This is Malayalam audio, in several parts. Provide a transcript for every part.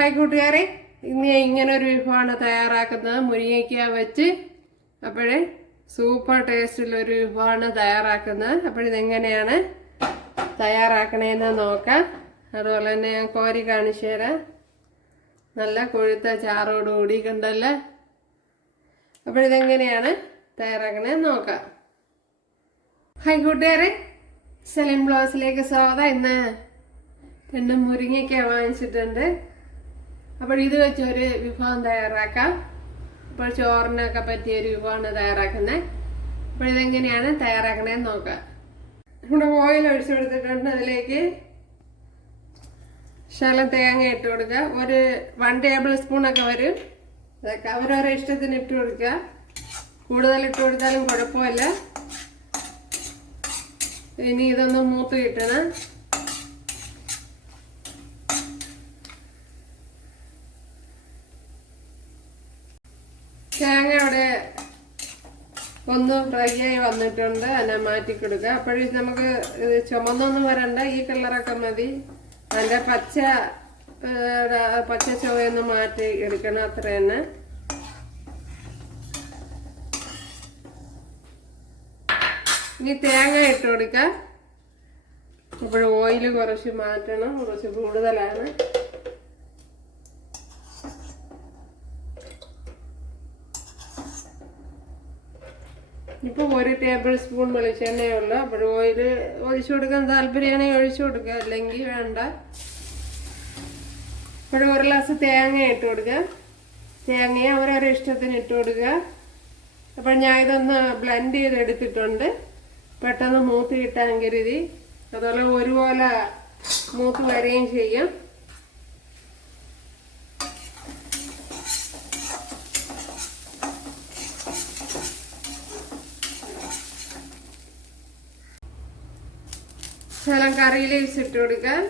ഹായ് കൂട്ടുകാരെ. ഇന്ന് ഞാൻ ഇങ്ങനെ ഒരു വിഭവമാണ് തയ്യാറാക്കുന്നത്. മുരിങ്ങയ്ക്ക വെച്ച് അപ്പോഴേ സൂപ്പർ ടേസ്റ്റിലൊരു വിഭവമാണ് തയ്യാറാക്കുന്നത്. അപ്പോഴിതെങ്ങനെയാണ് തയ്യാറാക്കണേന്ന് നോക്കാം. അതുപോലെ തന്നെ ഞാൻ കോരി കാണിച്ചു തരാം. നല്ല കൊഴുത്ത ചാറോടുകൂടി കണ്ടല്ലേ? അപ്പോഴിതെങ്ങനെയാണ് തയ്യാറാക്കണേന്ന് നോക്കാം. ഹായ് കൂട്ടുകാരെ. സെലിൻ ബ്ലൗസിലേക്ക് സ്വാഗതം. ഇന്ന് രണ്ട് മുരിങ്ങയ്ക്ക വാങ്ങിച്ചിട്ടുണ്ട്. അപ്പോൾ ഇത് വെച്ച് ഒരു വിഭവം തയ്യാറാക്കാം. അപ്പോൾ ചോറിനൊക്കെ പറ്റിയ ഒരു വിഭവമാണ് തയ്യാറാക്കുന്നത്. അപ്പോൾ ഇതെങ്ങനെയാണ് തയ്യാറാക്കണേന്ന് നോക്കാം. നമ്മുടെ ഓയിൽ ഒഴിച്ചു കൊടുത്തിട്ടുണ്ട് അതിലേക്ക്. ശകലം തേങ്ങ ഇട്ട് കൊടുക്കുക. ഒരു വൺ ടേബിൾ സ്പൂണൊക്കെ വരും. അതൊക്കെ അവരവരെ ഇഷ്ടത്തിന് ഇട്ട് കൊടുക്കുക. കൂടുതൽ ഇട്ട് കൊടുത്താലും കുഴപ്പമില്ല. ഇനി ഇതൊന്ന് മൂത്ത് കിട്ടണം. തേങ്ങ അവിടെ ഒന്ന് ഫ്രൈ ആയി വന്നിട്ടുണ്ട്. അതിനെ മാറ്റി കൊടുക്കുക അപ്പോഴും നമുക്ക് ചുമന്നൊന്നും വരണ്ട. ഈ കളറൊക്കെ മതി. അതിന്റെ പച്ച പച്ച ചുവയൊന്ന് മാറ്റി എടുക്കണം അത്ര തന്നെ. ഇനി തേങ്ങ ഇട്ട് കൊടുക്കാം. അപ്പോൾ ഓയിൽ കുറച്ച് മാറ്റണം. കുറച്ച് കൂടുതലാണ്. ഇപ്പോൾ ഒരു ടേബിൾ സ്പൂൺ വെളിച്ചെണ്ണയേ ഉള്ളൂ അപ്പോൾ ഓയിൽ ഒഴിച്ചു കൊടുക്കാൻ താല്പര്യമാണെങ്കിൽ ഒഴിച്ചു കൊടുക്കുക. അല്ലെങ്കിൽ വേണ്ട. ഇപ്പോൾ ഒരു ഗ്ലാസ് തേങ്ങ ഇട്ട് കൊടുക്കുക. തേങ്ങയെ അവരവരുടെ ഇഷ്ടത്തിന് ഇട്ട് കൊടുക്കുക. അപ്പോൾ ഞാൻ ഇതൊന്ന് ബ്ലെൻഡ് ചെയ്ത് എടുത്തിട്ടുണ്ട് പെട്ടെന്ന് മൂത്ത് കിട്ടാൻ കരുതി. അതുപോലെ ഒരുപോലെ മൂത്ത് വരികയും ചെയ്യും. ശകലം കറി ഇട്ട് കൊടുക്കാൻ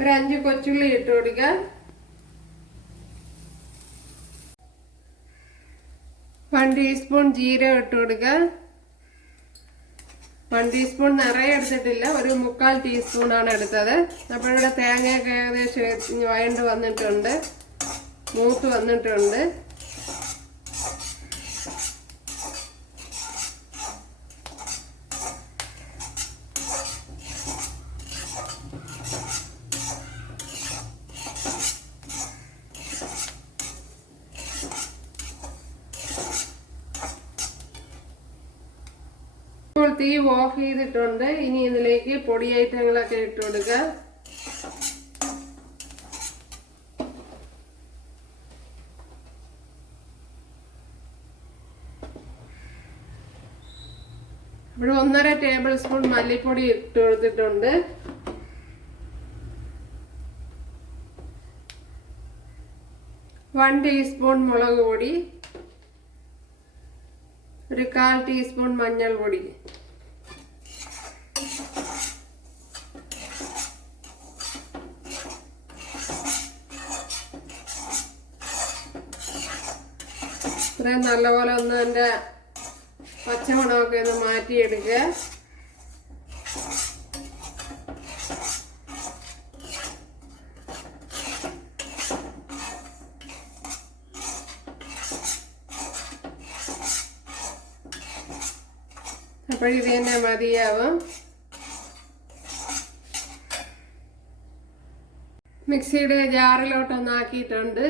ഒരു അഞ്ച് കൊച്ചുള്ളി ഇട്ട് കൊടുക്കാൻ വൺ ടീസ്പൂൺ ജീരകം ഇട്ട് കൊടുക്കുക വൺ ടീസ്പൂൺ നിറയെ എടുത്തിട്ടില്ല. ഒരു മുക്കാൽ ടീസ്പൂണാണ് എടുത്തത്. അപ്പോൾ ഇവിടെ തേങ്ങയൊക്കെ ഏകദേശം വയണ്ട് വന്നിട്ടുണ്ട്. മൂത്ത് വന്നിട്ടുണ്ട്. തീ ഓഫ് ചെയ്തിട്ടുണ്ട്. ഇനി ഇതിലേക്ക് പൊടി ഐറ്റങ്ങളൊക്കെ ഇട്ട് കൊടുക്കുക. ഇവിടെ ഒന്നര ടേബിൾ സ്പൂൺ മല്ലിപ്പൊടി ഇട്ട് കൊടുത്തിട്ടുണ്ട്. വൺ ടീസ്പൂൺ മുളക് പൊടി. ഒരു കാൽ ടീസ്പൂൺ മഞ്ഞൾ പൊടി ഇത്രയും നല്ലപോലെ ഒന്ന് എന്റെ പച്ചമുളകൊക്കെ ഒന്ന് മാറ്റിയെടുക്കുക അപ്പോൾ ഇത് തന്നെ മതിയാവും. മിക്സിയുടെ ജാറിലോട്ടൊന്ന് ആക്കിയിട്ടുണ്ട്.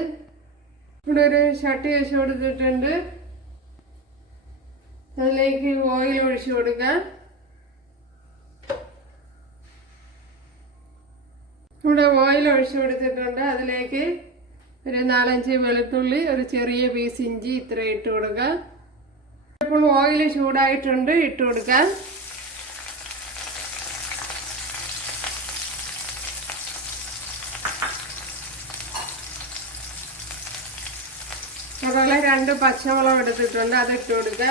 ഇവിടെ ഒരു ഷർട്ട് വെച്ച് കൊടുത്തിട്ടുണ്ട്. അതിലേക്ക് ഓയിൽ ഒഴിച്ചു കൊടുക്കാം ഇവിടെ ഓയിൽ ഒഴിച്ചു കൊടുത്തിട്ടുണ്ട്. അതിലേക്ക് ഒരു നാലഞ്ച് വെളുത്തുള്ളി ഒരു ചെറിയ പീസ് ഇഞ്ചി ഇത്ര ഇട്ട് കൊടുക്കാം ഇപ്പോൾ ഓയിൽ ചൂടായിട്ടുണ്ട് ഇട്ട് കൊടുക്കാം അതുപോലെ രണ്ട് പച്ചമുളക് എടുത്തിട്ടുണ്ട്. അത് ഇട്ട് കൊടുക്കുക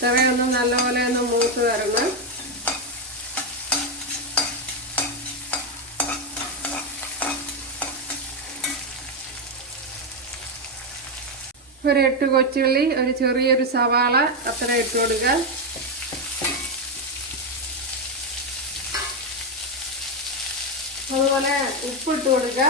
തവയൊന്നും നല്ലപോലെ ഒന്ന് മൂത്ത് വരണം. ഒരു എട്ട് കൊച്ചുള്ളി ഒരു ചെറിയൊരു സവാള അത്ര ഇട്ട് കൊടുക്കുക അതുപോലെ ഉപ്പിട്ട് കൊടുക്കുക.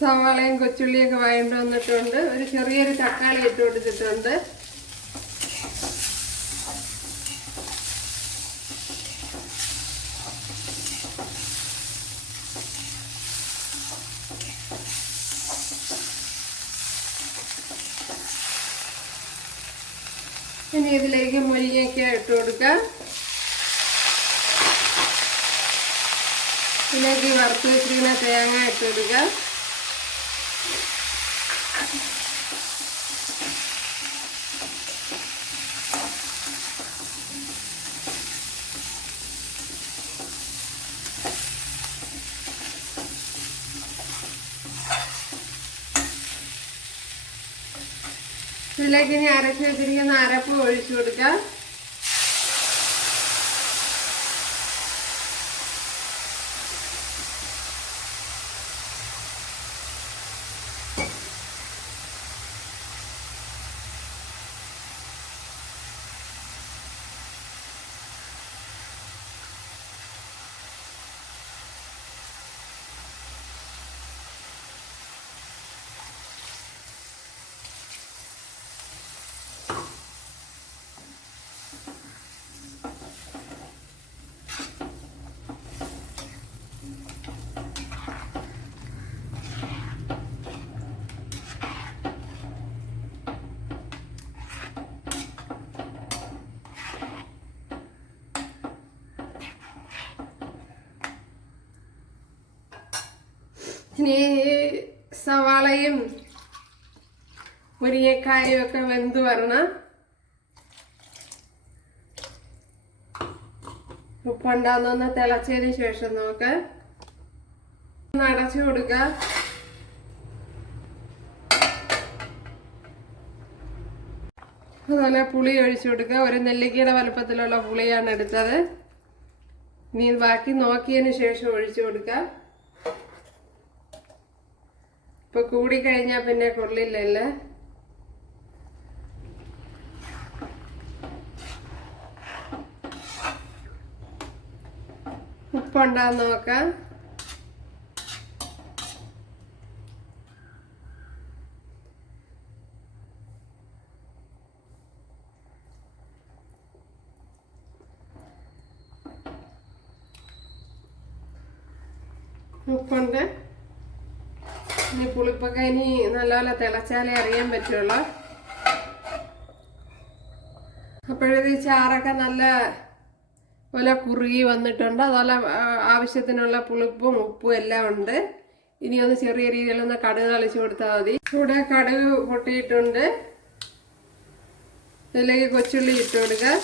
സവാളയും കൊച്ചുള്ളിയൊക്കെ വഴണ്ട് വന്നിട്ടുണ്ട്. ഒരു ചെറിയൊരു തക്കാളി ഇട്ട് കൊടുത്തിട്ടുണ്ട്. ഇനി ഇതിലേക്ക് മുരിങ്ങയ്ക്ക ഇട്ട് കൊടുക്കാം. ഇതിലേക്ക് വറുത്ത് വെച്ചിരിക്കുന്ന തേങ്ങ ഇട്ട് കൊടുക്കുക ഇതിലേക്ക് ഇനി അരച്ച് വെച്ചിരിക്കുന്ന അരപ്പ് ഒഴിച്ചു കൊടുക്കാം. ഇനി സവാളയും മുരിങ്ങക്കായും ഒക്കെ വെന്ത് വരണം ഉപ്പുണ്ടാകുന്ന തിളച്ചതിന് ശേഷം നമുക്ക് അടച്ചു കൊടുക്ക. അതുപോലെ പുളി ഒഴിച്ചു കൊടുക്കുക ഒരു നെല്ലിക്കയുടെ വലുപ്പത്തിലുള്ള പുളിയാണ് എടുത്തത്. ഇനി ബാക്കി നോക്കിയതിന് ശേഷം ഒഴിച്ചു കൊടുക്കുക ഇപ്പൊ കൂടിക്കഴിഞ്ഞാൽ പിന്നെ കൊള്ളില്ലല്ലേ? ഉപ്പുണ്ടാന്ന് നോക്കാം. ഉപ്പുണ്ട്. ഇനി പുളിപ്പൊക്കെ ഇനി നല്ലപോലെ തിളച്ചാലേ അറിയാൻ പറ്റുള്ളൂ. അപ്പോഴത് ചാറൊക്കെ നല്ല പോലെ കുറുകി വന്നിട്ടുണ്ട്. അതുപോലെ ആവശ്യത്തിനുള്ള പുളിപ്പും ഉപ്പും എല്ലാം ഉണ്ട്. ഇനി ഒന്ന് ചെറിയ രീതിയിലൊന്ന് കടുക് തളിച്ചു കൊടുത്താൽ മതി. ഇവിടെ കടുക് പൊട്ടിയിട്ടുണ്ട്. ഇതിലേക്ക് കൊച്ചുള്ളി ഇട്ട് കൊടുക്കുക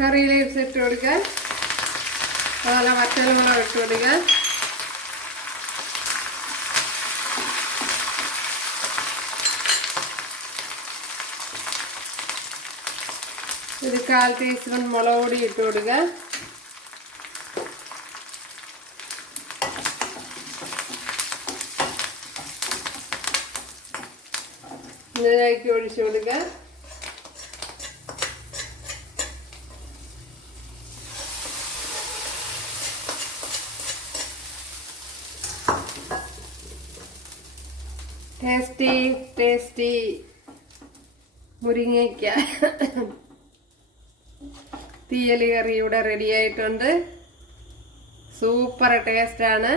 കറി ലീവ്സ് ഇട്ട് കൊടുക്കാൻ. അതുപോലെ വറ്റൽമുളക് ഇട്ട് കൊടുക്കാൻ. ഒരു കാൽ ടീസ്പൂൺ മുളക് പൊടി ഇട്ട് കൊടുക്കാൻ ഇതിലേക്ക് ഒഴിച്ചു കൊടുക്കുക. ടേസ്റ്റി ടേസ്റ്റി മുരിങ്ങയ്ക്ക. തീയൽ കറി ഇവിടെ റെഡി ആയിട്ടുണ്ട്. സൂപ്പർ ടേസ്റ്റാണ്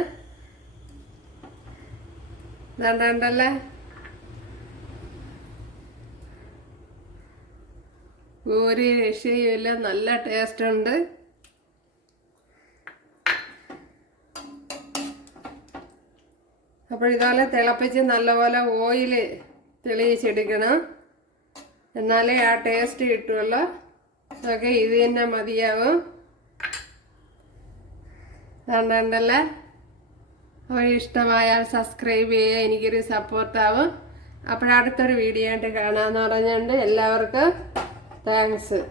വേണ്ടല്ലേ ഒരു രക്ഷയുമില്ല. നല്ല ടേസ്റ്റ് ഉണ്ട്. അപ്പോൾ തിളപ്പിച്ച് നല്ലപോലെ ഓയിൽ തെളിയിച്ചെടുക്കണം എന്നാലേ ആ ടേസ്റ്റ് കിട്ടുമല്ലോ അതൊക്കെ ഇത് തന്നെ മതിയാവും. അതുകൊണ്ടല്ലേ അപ്പോൾ ഇഷ്ടമായാൽ സബ്സ്ക്രൈബ് ചെയ്യുക എനിക്കൊരു സപ്പോർട്ടാവും അപ്പോഴടുത്തൊരു വീഡിയോ ആയിട്ട് കാണാമെന്ന് പറഞ്ഞുകൊണ്ട് എല്ലാവർക്കും താങ്ക്സ്